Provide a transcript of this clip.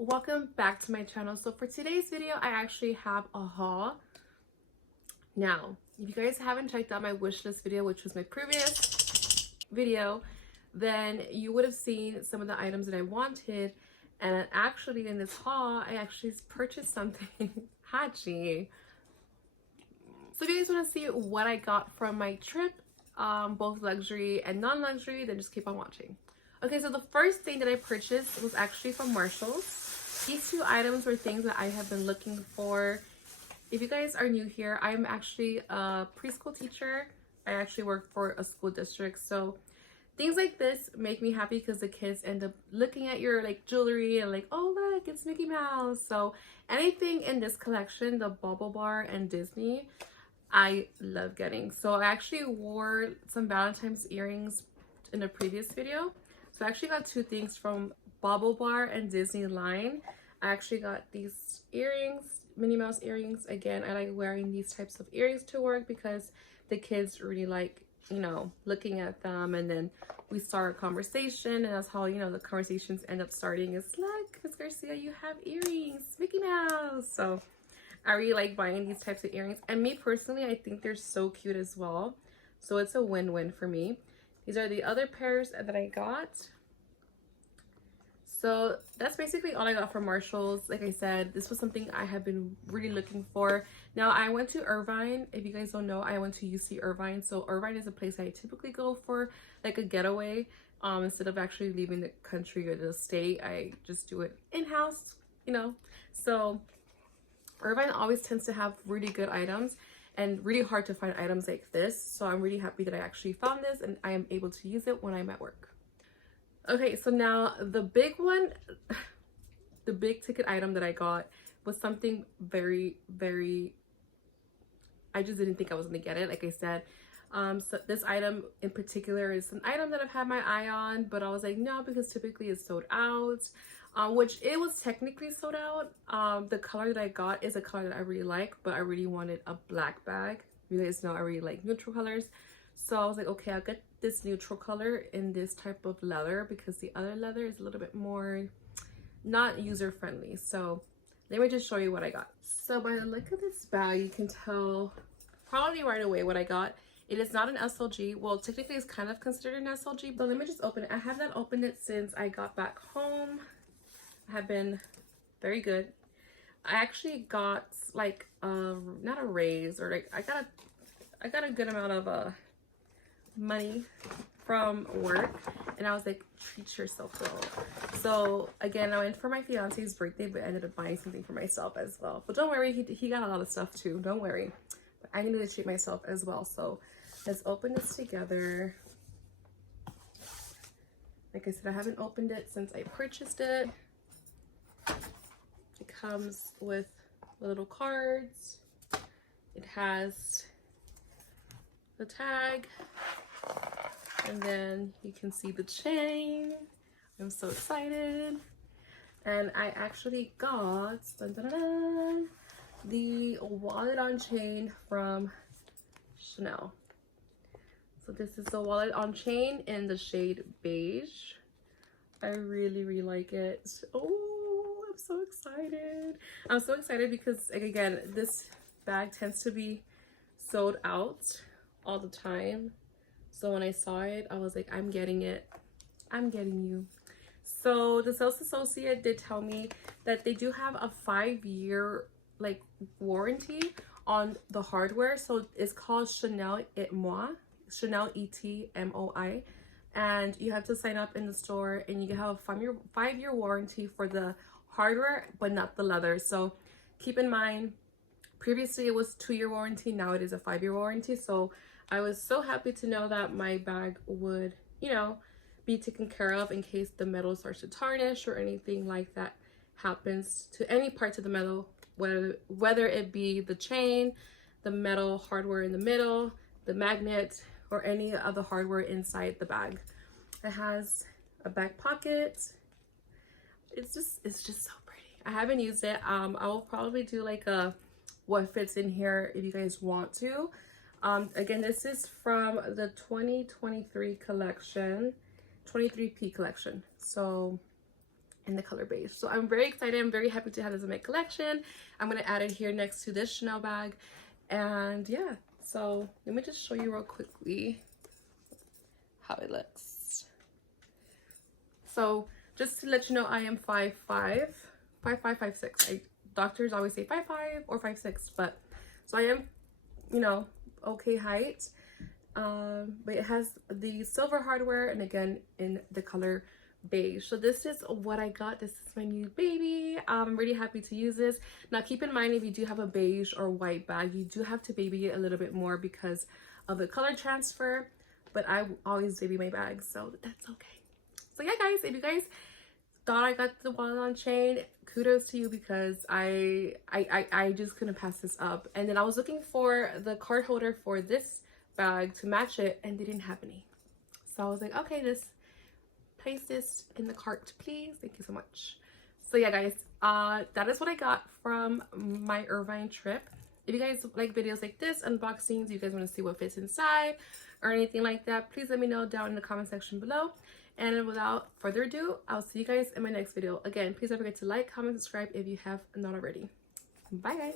welcome back to my channel. So for today's video, I actually have a haul. Now, if you guys haven't checked out my wish list video, which was my previous video, then you would have seen some of the items that I wanted. And actually in this haul, I actually purchased something. Hachi. So if you guys want to see what I got from my trip, both luxury and non-luxury, then just keep on watching. Okay, so the first thing that I purchased was actually from Marshall's. These two items were things that I have been looking for. If you guys are new here, I'm actually a preschool teacher. I actually work for a school district. So things like this make me happy because the kids end up looking at your like jewelry and like, oh look, it's Mickey Mouse. So anything in this collection, the Baublebar and Disney, I love getting. So I actually wore some Valentine's earrings in the previous video. So I actually got two things from Baublebar and Disney line. I actually got these earrings, Minnie Mouse earrings. Again, I like wearing these types of earrings to work because the kids really like, you know, looking at them, and then we start a conversation, and that's how, you know, the conversations end up starting. It's like, Miss Garcia, you have earrings, Mickey Mouse. So I really like buying these types of earrings, and me personally, I think they're so cute as well. So it's a win-win for me. These are the other pairs that I got. So that's basically all I got from Marshall's. Like I said, this was something I have been really looking for. Now, I went to Irvine. If you guys don't know, I went to UC Irvine. So Irvine is a place I typically go for like a getaway. Instead of actually leaving the country or the state, I just do it in-house, you know. So Irvine always tends to have really good items and really hard to find items like this. So I'm really happy that I actually found this and I am able to use it when I'm at work. Okay, so now the big one, the big ticket item that I got was something very, I just didn't think I was gonna get it. Like I said, so this item in particular is an item that I've had my eye on, but I was like, no, because typically it's sold out. Which it was technically sold out. The color that I got is a color that I really like, but I really wanted a black bag. You guys know I really like neutral colors. So I was like, okay, I'll get this neutral color in this type of leather because the other leather is a little bit more not user friendly. So let me just show you what I got. So by the look of this bag, you can tell probably right away what I got. It is not an SLG. Well, technically it's kind of considered an SLG, but let me just open it. I have not opened it since I got back home. I have been very good. I actually got like not a raise, or like I got a good amount of money from work, and I was like, treat yourself, girl. So again, I went for my fiance's birthday, but ended up buying something for myself as well. But don't worry, he got a lot of stuff too, don't worry. But I needed to treat myself as well. So let's open this together. Like I said, I haven't opened it since I purchased it. It comes with little cards. It has the tag, and then you can see the chain. I'm so excited. And I actually got dun, dun, dun, dun, the wallet on chain from Chanel. So this is the wallet on chain in the shade Beige. I really like it. Oh, I'm so excited. I'm so excited because, like, again, this bag tends to be sold out all the time. So when I saw it, I was like, I'm getting it. I'm getting you. So the sales associate did tell me that they do have a 5-year like warranty on the hardware. So it's called Chanel Et Moi, Chanel ETMOI. And you have to sign up in the store, and you have a 5-year warranty for the hardware, but not the leather. So keep in mind, previously it was 2-year warranty, now it is a 5-year warranty. So I was so happy to know that my bag would, you know, be taken care of in case the metal starts to tarnish or anything like that happens to any parts of the metal, whether it be the chain, the metal hardware in the middle, the magnet, or any of the hardware inside the bag. It has a back pocket. It's just so pretty. I haven't used it. I will probably do like a what fits in here if you guys want to. Again, this is from the 2023 collection, 23P collection. So in the color beige. So I'm very excited. I'm very happy to have this in my collection. I'm going to add it here next to this Chanel bag. And yeah, so let me just show you real quickly how it looks. So just to let you know, I am 5'5", 5'5", 5'6". Doctors always say 5'5" or 5'6", but so I am, you know, okay height. But it has the silver hardware, and again in the color beige. So this is what I got. This is my new baby. I'm really happy to use this. Now keep in mind, if you do have a beige or white bag, you do have to baby it a little bit more because of the color transfer, but I always baby my bags, so that's okay. So yeah guys, if you guys thought I got the wallet on chain, kudos to you, because I just couldn't pass this up. And then I was looking for the card holder for this bag to match it, and they didn't have any. So I was like, okay, just place this in the cart, please. Thank you so much. So yeah guys, that is what I got from my Irvine trip. If you guys like videos like this, unboxings, you guys want to see what fits inside or anything like that, please let me know down in the comment section below. And without further ado, I'll see you guys in my next video. Again, please don't forget to like, comment, subscribe if you have not already. Bye guys.